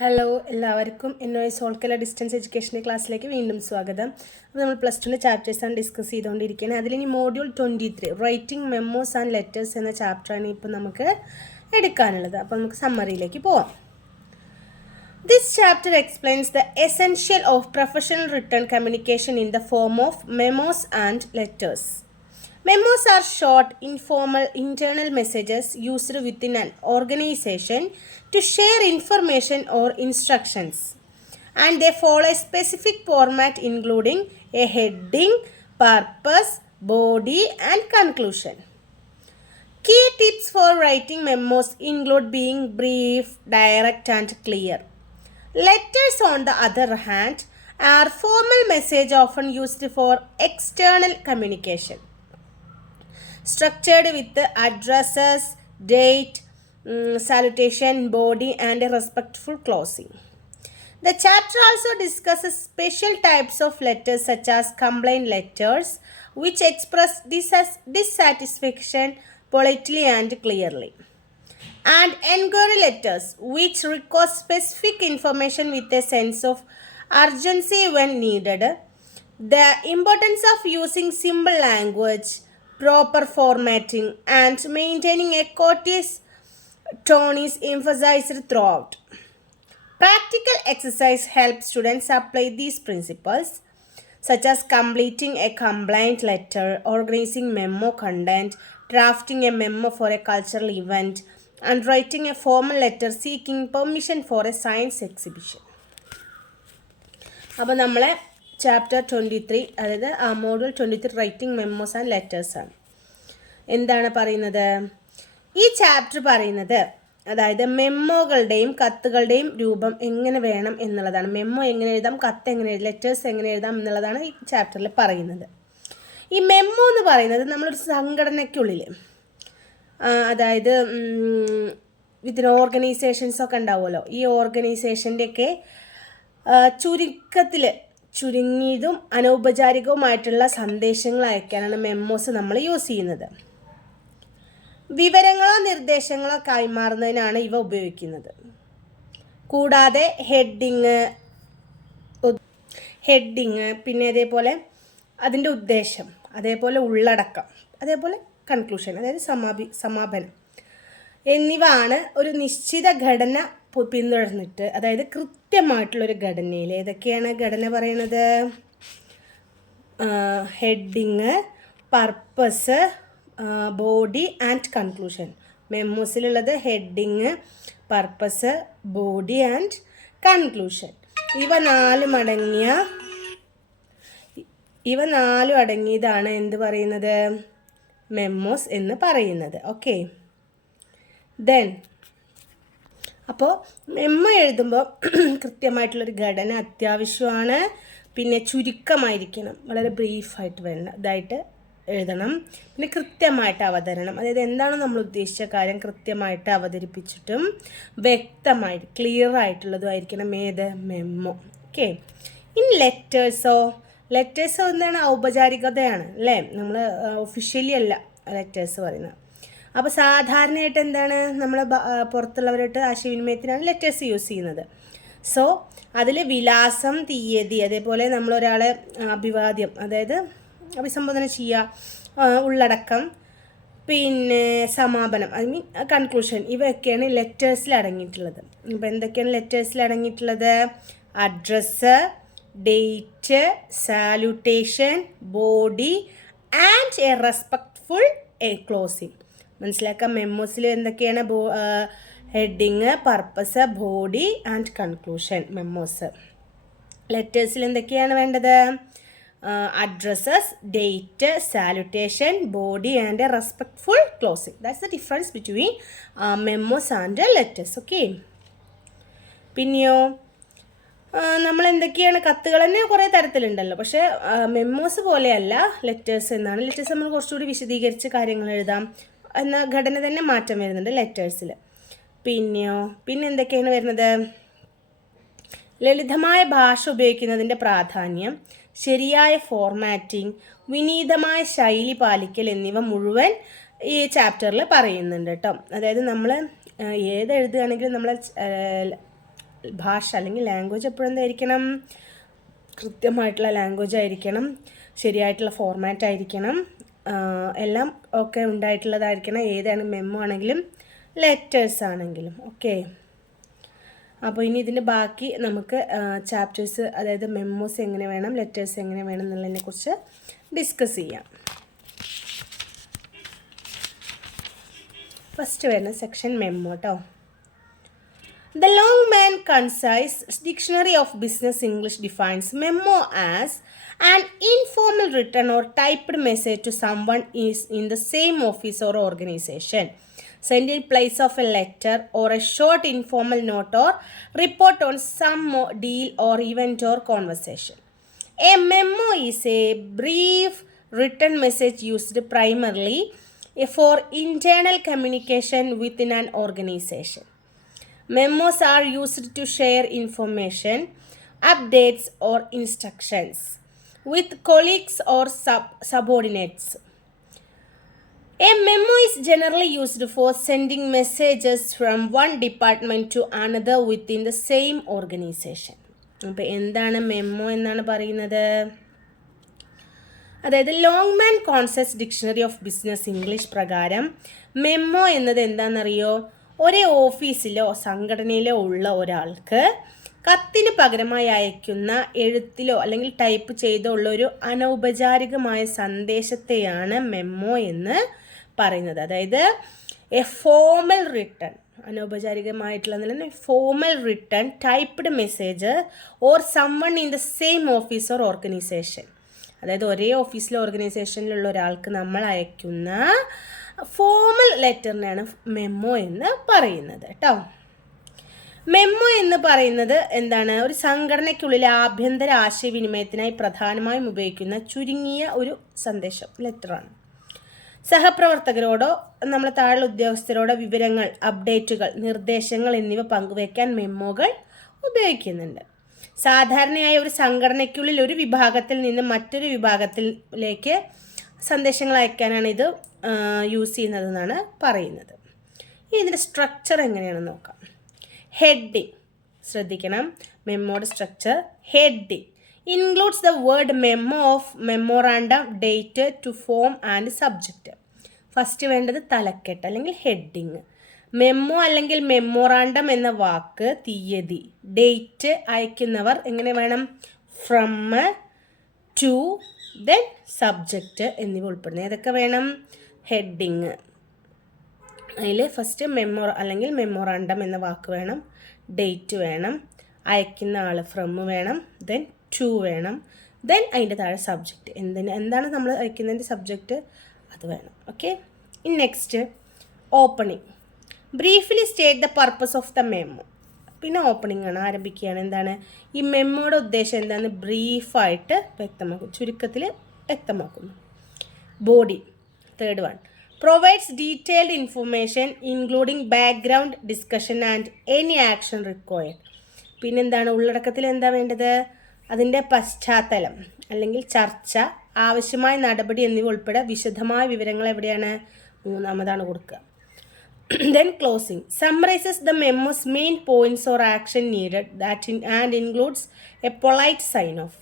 Hello എല്ലാവർക്കും NOS സോൾക്കല distance എഡ്യൂക്കേഷൻ്റെ ക്ലാസ്സിലേക്ക് വീണ്ടും സ്വാഗതം. അപ്പോൾ നമ്മൾ +2 ചാപ്റ്റേഴ്സാണ് ഡിസ്കസ് ചെയ്തുകൊണ്ടിരിക്കുന്നത്. അതിലിനി module 23 writing memos and letters എന്ന ചാപ്റ്ററാണ് ഇപ്പോൾ നമുക്ക് എടുക്കാനുള്ളത്. അപ്പോൾ നമുക്ക് സമ്മറിയിലേക്ക് പോവാം. This chapter explains the essential of professional written communication in the form of memos and letters. Memos are short, informal, internal messages used within an organization to share information or instructions, and they follow a specific format including a heading, purpose, body, and conclusion. Key tips for writing memos include being brief, direct, and clear. Letters, on the other hand, are formal message often used for external communication, structured with the addresses, date, salutation, body, and a respectful closing. The chapter also discusses special types of letters such as complaint letters, which express dissatisfaction politely and clearly, and inquiry letters, which request specific information with a sense of urgency when needed. The importance of using simple language, proper formatting, and maintaining a courteous tone is emphasized throughout. Practical exercise helps students apply these principles, such as completing a complaint letter, organizing memo content, drafting a memo for a cultural event, and writing a formal letter seeking permission for a science exhibition. അപ്പോൾ നമ്മളെ chapter 23 അതായത് module 23 writing memos and letters ആണ്. എന്താണ് പറയുന്നത്? ഈ chapter പറയുന്നത് അതായത് മെമ്മോകളുടെയും കത്തുകളുടെയും രൂപം എങ്ങനെ വേണം എന്നുള്ളതാണ്. മെമ്മോ എങ്ങനെ എഴുതാം, കത്ത് എങ്ങനെ എഴുതാം, ലെറ്റേഴ്സ് എങ്ങനെ എഴുതാം എന്നുള്ളതാണ് ഈ ചാപ്റ്ററിൽ പറയുന്നത്. ഈ മെമ്മോ എന്ന് പറയുന്നത് നമ്മളൊരു സംഘടനയ്ക്കുള്ളിൽ, അതായത് വിത്തിൻ ഓർഗനൈസേഷൻസൊക്കെ ഉണ്ടാവുമല്ലോ, ഈ ഓർഗനൈസേഷൻ്റെയൊക്കെ ചുരുങ്ങിയതും അനൗപചാരികവുമായിട്ടുള്ള സന്ദേശങ്ങൾ അയക്കാനാണ് മെമ്മോസ് നമ്മൾ യൂസ് ചെയ്യുന്നത്. വിവരങ്ങളോ നിർദ്ദേശങ്ങളോ കൈമാറുന്നതിനാണ് ഇവ ഉപയോഗിക്കുന്നത്. കൂടാതെ ഹെഡിങ്, പിന്നെ അതേപോലെ അതിൻ്റെ ഉദ്ദേശം, അതേപോലെ ഉള്ളടക്കം, അതേപോലെ കൺക്ലൂഷൻ അതായത് സമാപനം എന്നിവ ആണ് ഒരു നിശ്ചിത ഘടന പിന്തുടർന്നിട്ട്, അതായത് കൃത്യമായിട്ടുള്ളൊരു ഘടനയിൽ. ഏതൊക്കെയാണ് ഘടന പറയുന്നത്? Heading, purpose, body and conclusion. മെമ്മോസിലുള്ളത് heading, purpose, body and conclusion. ഇവ നാലും അടങ്ങിയതാണ് എന്ത് പറയുന്നത്? മെമ്മോസ് എന്ന് പറയുന്നത്. ഓക്കെ, ദെൻ അപ്പോൾ മെമ്മോ എഴുതുമ്പോൾ കൃത്യമായിട്ടുള്ളൊരു ഘടന അത്യാവശ്യമാണ്. പിന്നെ ചുരുക്കമായിരിക്കണം, വളരെ ബ്രീഫായിട്ട് ഇതായിട്ട് എഴുതണം. പിന്നെ കൃത്യമായിട്ട് അവതരണം, അതായത് എന്താണോ നമ്മൾ ഉദ്ദേശിച്ച കാര്യം കൃത്യമായിട്ട് അവതരിപ്പിച്ചിട്ടും വ്യക്തമായിട്ട് ക്ലിയർ ആയിട്ടുള്ളതുമായിരിക്കണം ഏത് മെമ്മോ. ഓക്കെ, ഇൻ ലെറ്റേഴ്സോ എന്താണ്? ഔപചാരികതയാണ് അല്ലേ, നമ്മൾ ഒഫീഷ്യലി അല്ല ലെറ്റേഴ്സ് പറയുന്നത്. അപ്പോൾ സാധാരണയായിട്ട് എന്താണ്, നമ്മൾ പുറത്തുള്ളവരായിട്ട് ആശയവിനിമയത്തിനാണ് ലെറ്റേഴ്സ് യൂസ് ചെയ്യുന്നത്. സോ അതിൽ വിലാസം, തീയതി, അതേപോലെ നമ്മളൊരാളെ അഭിവാദ്യം അതായത് അഭിസംബോധന ചെയ്യുക, ഉള്ളടക്കം, പിന്നെ സമാപനം, ഐ മീൻ കൺക്ലൂഷൻ, ഇവയൊക്കെയാണ് ലെറ്റേഴ്സിൽ അടങ്ങിയിട്ടുള്ളത്. ഇപ്പോൾ എന്തൊക്കെയാണ് ലെറ്റേഴ്സിൽ അടങ്ങിയിട്ടുള്ളത്? Address, date, salutation, body and a respectful closing. മനസ്സിലാക്കാം. മെമ്മോസിൽ എന്തൊക്കെയാണ്? Heading, purpose, body and conclusion memos. ലെറ്റേഴ്സിൽ എന്തൊക്കെയാണ് വേണ്ടത്? Addresses, date, salutation, body and a respectful closing. That's the difference between memos and letters. Okay, പിന്നെയോ നമ്മൾ എന്തൊക്കെയാണ്? കത്തുകൾ തന്നെ കുറേ തരത്തിലുണ്ടല്ലോ, പക്ഷേ മെമ്മോസ് പോലെയല്ല ലെറ്റേഴ്സ് എന്നാണ്. ലെറ്റേഴ്സ് നമ്മൾ കുറച്ചുകൂടി വിശദീകരിച്ച് കാര്യങ്ങൾ എഴുതാം എന്ന ഘടന തന്നെ മാറ്റം വരുന്നുണ്ട് ലെറ്റേഴ്സിൽ. പിന്നെ എന്തൊക്കെയാണ് വരുന്നത്? ലളിതമായ ഭാഷ ഉപയോഗിക്കുന്നതിൻ്റെ പ്രാധാന്യം, ശരിയായ ഫോർമാറ്റിംഗ്, വിനീതമായ ശൈലി പാലിക്കൽ എന്നിവ മുഴുവൻ ഈ ചാപ്റ്ററിൽ പറയുന്നുണ്ട് കേട്ടോ. അതായത് നമ്മൾ ഏത് എഴുതുകയാണെങ്കിലും നമ്മൾ ഭാഷ അല്ലെങ്കിൽ ലാംഗ്വേജ് എപ്പോഴും എന്തായിരിക്കണം, കൃത്യമായിട്ടുള്ള ലാംഗ്വേജ് ആയിരിക്കണം, ശരിയായിട്ടുള്ള ഫോർമാറ്റ് ആയിരിക്കണം, എല്ലാം ഒക്കെ ഉണ്ടായിട്ടുള്ളതായിരിക്കണം. ഏതാണ് മെമ്മോ ആണെങ്കിലും ലെറ്റേഴ്സ് ആണെങ്കിലും. ഓക്കെ, അപ്പോൾ ഇനി ഇതിൻ്റെ ബാക്കി നമുക്ക് ചാപ്റ്റേഴ്സ്, അതായത് മെമ്മോസ് എങ്ങനെ വേണം, ലെറ്റേഴ്സ് എങ്ങനെ വേണം എന്നുള്ളതിനെക്കുറിച്ച് ഡിസ്കസ് ചെയ്യാം. ഫസ്റ്റ് വരുന്ന സെക്ഷൻ മെമ്മോ കേട്ടോ. The Longman Concise Dictionary of Business English defines memo as an informal written or typed message to someone is in the same office or organization, sent in place of a letter or a short informal note or report on some deal or event or conversation. A memo is a brief written message used primarily for internal communication within an organization. Memos are used to share information, updates or instructions with colleagues or subordinates. A memo is generally used for sending messages from one department to another within the same organization. അപ്പോൾ എന്താണ് memo എന്നാണ് പറയുന്നത്? അതായത് Longman concept dictionary of business English പ്രകാരം memo എന്നത് എന്താണെന്നറിയോ? ഒരേ ഓഫീസിലോ സംഘടനയിലോ ഉള്ള ഒരാൾക്ക് കത്തിന് പകരമായി അയക്കുന്ന എഴുത്തിലോ അല്ലെങ്കിൽ ടൈപ്പ് ചെയ്തോ ഉള്ള ഒരു അനൗപചാരികമായ സന്ദേശത്തെയാണ് മെമ്മോ എന്ന് പറയുന്നത്. അതായത് എ ഫോർമൽ റിട്ടൺ, അനൗപചാരികമായിട്ടുള്ള formal written typed message or summon in the same office or organisation. അതായത് ഒരേ ഓഫീസിലോ ഓർഗനൈസേഷനിലുള്ള ഒരാൾക്ക് നമ്മൾ അയക്കുന്ന ഫോർമൽ ലെറ്ററിനാണ് മെമ്മോ എന്ന് പറയുന്നത് കേട്ടോ. മെമ്മോ എന്ന് പറയുന്നത് എന്താണ്? ഒരു സംഘടനയ്ക്കുള്ളിലെ ആഭ്യന്തര ആശയവിനിമയത്തിനായി പ്രധാനമായും ഉപയോഗിക്കുന്ന ചുരുങ്ങിയ ഒരു സന്ദേശം, ലെറ്ററാണ്. സഹപ്രവർത്തകരോടോ നമ്മൾ താഴെ ഉദ്യോഗസ്ഥരോടോ വിവരങ്ങൾ, അപ്ഡേറ്റുകൾ, നിർദ്ദേശങ്ങൾ എന്നിവ പങ്കുവയ്ക്കാൻ മെമ്മോകൾ ഉപയോഗിക്കുന്നുണ്ട്. സാധാരണയായി ഒരു സംഘടനയ്ക്കുള്ളിൽ ഒരു വിഭാഗത്തിൽ നിന്ന് മറ്റൊരു വിഭാഗത്തിലേക്ക് സന്ദേശങ്ങൾ അയക്കാനാണ് ഇത് യൂസ് ചെയ്യുന്നതെന്നാണ് പറയുന്നത്. ഇനി ഇതിൻ്റെ സ്ട്രക്ചർ എങ്ങനെയാണെന്ന് നോക്കാം. ഹെഡിങ് ശ്രദ്ധിക്കണം. മെമ്മോയുടെ structure heading includes the word memo of memorandum, date, to form and subject. First വേണ്ടത് തലക്കെട്ട് അല്ലെങ്കിൽ ഹെഡിങ്. മെമ്മോ അല്ലെങ്കിൽ മെമ്മോറാണ്ടം എന്ന വാക്ക് തീയതി, ഡേറ്റ്, അയക്കുന്നവർ എങ്ങനെ വേണം, ഫ്രം, ടു, ദെൻ സബ്ജക്റ്റ് എന്നിവ ഉൾപ്പെടുന്നത്. ഏതൊക്കെ വേണം? ഹെഡിങ്. അതിൽ ഫസ്റ്റ് മെമ്മോ അല്ലെങ്കിൽ മെമ്മോറാണ്ടം എന്ന വാക്ക് വേണം, ഡേറ്റ് വേണം, അയക്കുന്ന ആൾ ഫ്രം വേണം, ദെൻ ടു വേണം, ദെൻ അതിൻ്റെ താഴെ സബ്ജക്റ്റ്. എന്താണ് നമ്മൾ അയക്കുന്നതിൻ്റെ സബ്ജക്റ്റ് അത് വേണം. ഓക്കെ, ഇനി next opening. Briefly state the purpose of the memo. പിന്നെ ഓപ്പണിംഗ് ആണ്, ആരംഭിക്കുകയാണ്. എന്താണ് ഈ മെമ്മോയുടെ ഉദ്ദേശം എന്താണെന്ന് ബ്രീഫായിട്ട് വ്യക്തമാക്കും, ചുരുക്കത്തിൽ വ്യക്തമാക്കുന്നു. Body, third one, provides detailed information including background discussion and any action required. പിന്നെന്താണ് ഉള്ളടക്കത്തിൽ എന്താ വേണ്ടത്? അതിൻ്റെ പശ്ചാത്തലം അല്ലെങ്കിൽ ചർച്ച, ആവശ്യമായ നടപടി എന്നിവ ഉൾപ്പെടെ വിശദമായ വിവരങ്ങൾ എവിടെയാണ്? മൂന്നാമതാണ് കൊടുക്കുക. Then closing summarizes the memo's main points or action needed and includes a polite sign off.